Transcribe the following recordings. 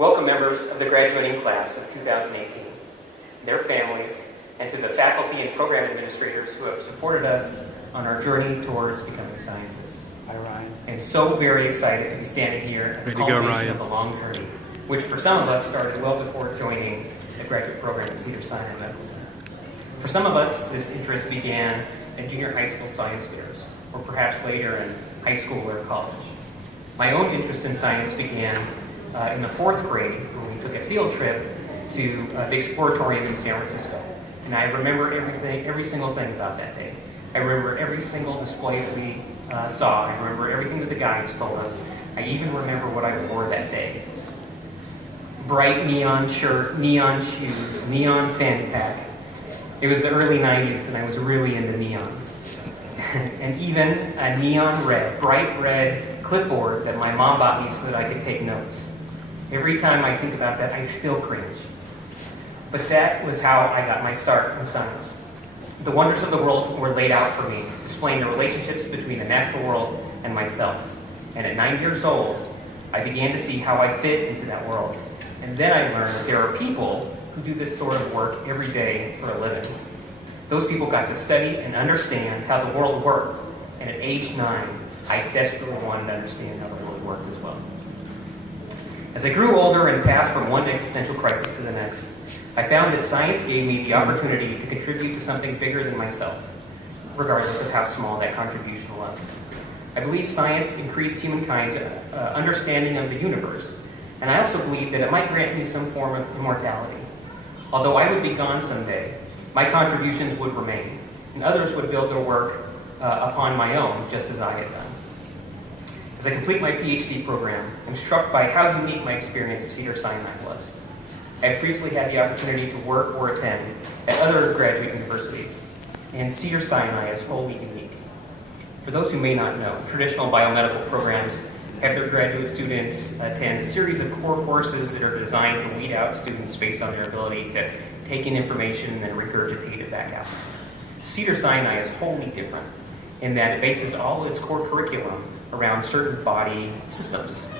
Welcome members of the graduating class of 2018, their families, and to the faculty and program administrators who have supported us on our journey towards becoming scientists. Hi, Ryan. I am so very excited to be standing here at the culmination of a long journey, which for some of us started well before joining the graduate program at Cedars-Sinai Medical Center. For some of us, this interest began at junior high school science fairs, or perhaps later in high school or college. My own interest in science began in the 4th grade when we took a field trip to the Exploratorium in San Francisco. And I remember every single thing about that day. I remember every single display that we saw. I remember everything that the guides told us. I even remember what I wore that day. Bright neon shirt, neon shoes, neon fanny pack. It was the early 90s and I was really into neon. And even a neon red, bright red clipboard that my mom bought me so that I could take notes. Every time I think about that, I still cringe. But that was how I got my start in science. The wonders of the world were laid out for me, displaying the relationships between the natural world and myself. And at 9 years old, I began to see how I fit into that world. And then I learned that there are people who do this sort of work every day for a living. Those people got to study and understand how the world worked. And at age 9, I desperately wanted to understand how the world worked as well. As I grew older and passed from one existential crisis to the next, I found that science gave me the opportunity to contribute to something bigger than myself, regardless of how small that contribution was. I believe science increased humankind's understanding of the universe, and I also believe that it might grant me some form of immortality. Although I would be gone someday, my contributions would remain, and others would build their work upon my own, just as I had done. As I complete my PhD program, I'm struck by how unique my experience at Cedars-Sinai was. I've previously had the opportunity to work or attend at other graduate universities, and Cedars-Sinai is wholly unique. For those who may not know, traditional biomedical programs have their graduate students attend a series of core courses that are designed to weed out students based on their ability to take in information and regurgitate it back out. Cedars-Sinai is wholly different in that it bases all its core curriculum around certain body systems.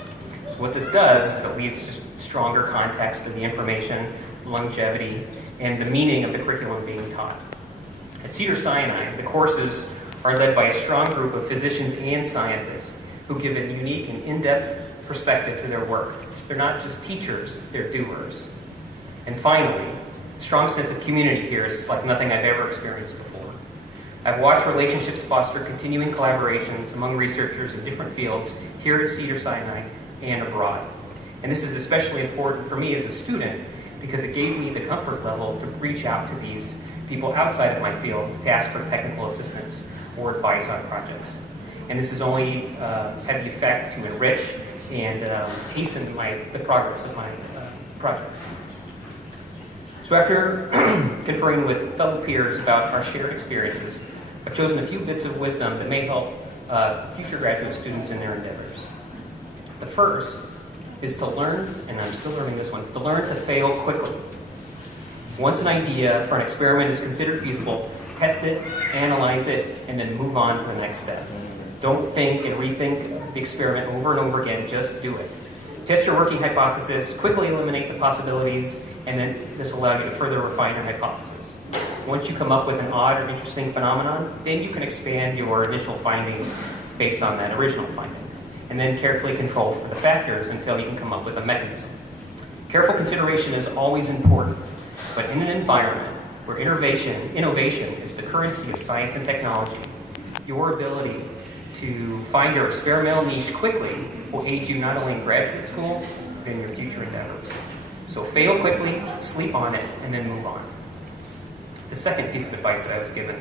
So what this does is it leads to stronger context of the information, longevity, and the meaning of the curriculum being taught. At Cedars-Sinai, the courses are led by a strong group of physicians and scientists who give a unique and in-depth perspective to their work. They're not just teachers, they're doers. And finally, a strong sense of community here is like nothing I've ever experienced before. I've watched relationships foster continuing collaborations among researchers in different fields here at Cedars-Sinai and abroad. And this is especially important for me as a student because it gave me the comfort level to reach out to these people outside of my field to ask for technical assistance or advice on projects. And this has only had the effect to enrich and hasten the progress of my projects. So after conferring with fellow peers about our shared experiences, I've chosen a few bits of wisdom that may help future graduate students in their endeavors. The first is to learn, and I'm still learning this one, to learn to fail quickly. Once an idea for an experiment is considered feasible, test it, analyze it, and then move on to the next step. Don't think and rethink the experiment over and over again, just do it. Test your working hypothesis, quickly eliminate the possibilities, and then this will allow you to further refine your hypothesis. Once you come up with an odd or interesting phenomenon, then you can expand your initial findings based on that original findings, and then carefully control for the factors until you can come up with a mechanism. Careful consideration is always important, but in an environment where innovation is the currency of science and technology, your ability to find your experimental niche quickly will aid you not only in graduate school, but in your future endeavors. So fail quickly, sleep on it, and then move on. The second piece of advice that I was given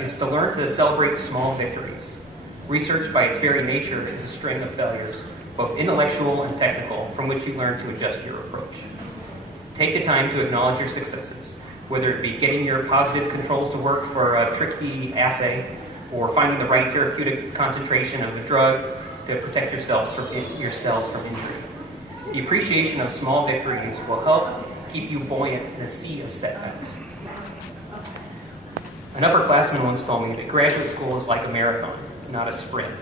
is to learn to celebrate small victories. Research by its very nature is a string of failures, both intellectual and technical, from which you learn to adjust your approach. Take the time to acknowledge your successes, whether it be getting your positive controls to work for a tricky assay, or finding the right therapeutic concentration of a drug to protect your cells from injury. The appreciation of small victories will help keep you buoyant in a sea of setbacks. An upperclassman once told me that graduate school is like a marathon, not a sprint.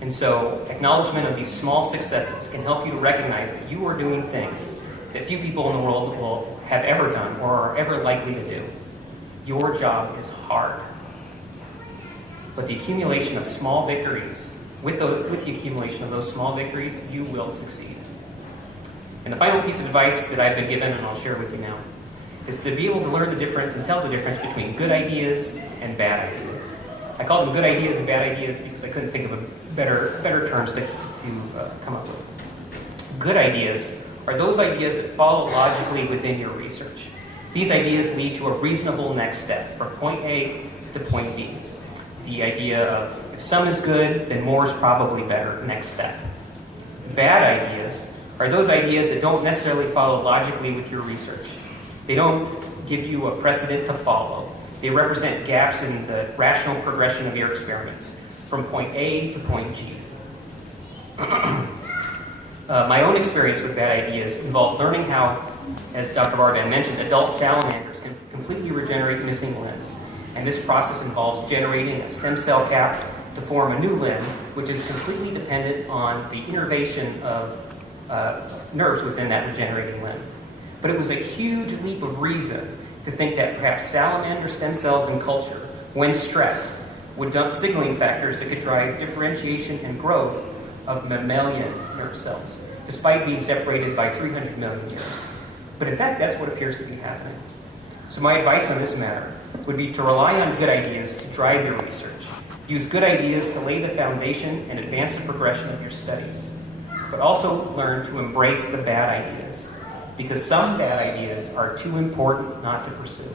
And so acknowledgement of these small successes can help you to recognize that you are doing things that few people in the world will have ever done or are ever likely to do. Your job is hard. But the accumulation of small victories, with the accumulation of those small victories, you will succeed. And the final piece of advice that I've been given, and I'll share with you now, is to be able to learn the difference and tell the difference between good ideas and bad ideas. I call them good ideas and bad ideas because I couldn't think of a better terms to come up with. Good ideas are those ideas that follow logically within your research. These ideas lead to a reasonable next step from point A to point B. The idea of if some is good, then more is probably better, next step. Bad ideas are those ideas that don't necessarily follow logically with your research. They don't give you a precedent to follow. They represent gaps in the rational progression of your experiments from point A to point G. My own experience with bad ideas involved learning how, as Dr. Vardan mentioned, adult salamanders can completely regenerate missing limbs. And this process involves generating a stem cell cap to form a new limb, which is completely dependent on the innervation of nerves within that regenerating limb. But it was a huge leap of reason to think that perhaps salamander stem cells in culture, when stressed, would dump signaling factors that could drive differentiation and growth of mammalian nerve cells, despite being separated by 300 million years. But in fact, that's what appears to be happening. So my advice on this matter would be to rely on good ideas to drive your research. Use good ideas to lay the foundation and advance the progression of your studies. But also learn to embrace the bad ideas, because some bad ideas are too important not to pursue.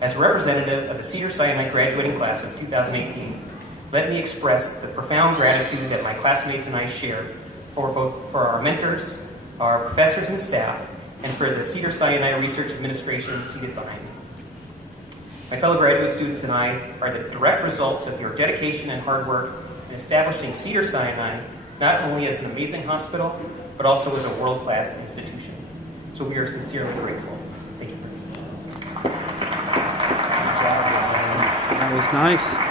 As a representative of the Cedars-Sinai graduating class of 2018, let me express the profound gratitude that my classmates and I share for our mentors, our professors and staff, and for the Cedars-Sinai Research Administration seated behind me. My fellow graduate students and I are the direct results of your dedication and hard work in establishing Cedars-Sinai not only as an amazing hospital, but also as a world-class institution. So we are sincerely grateful. Thank you. That was nice.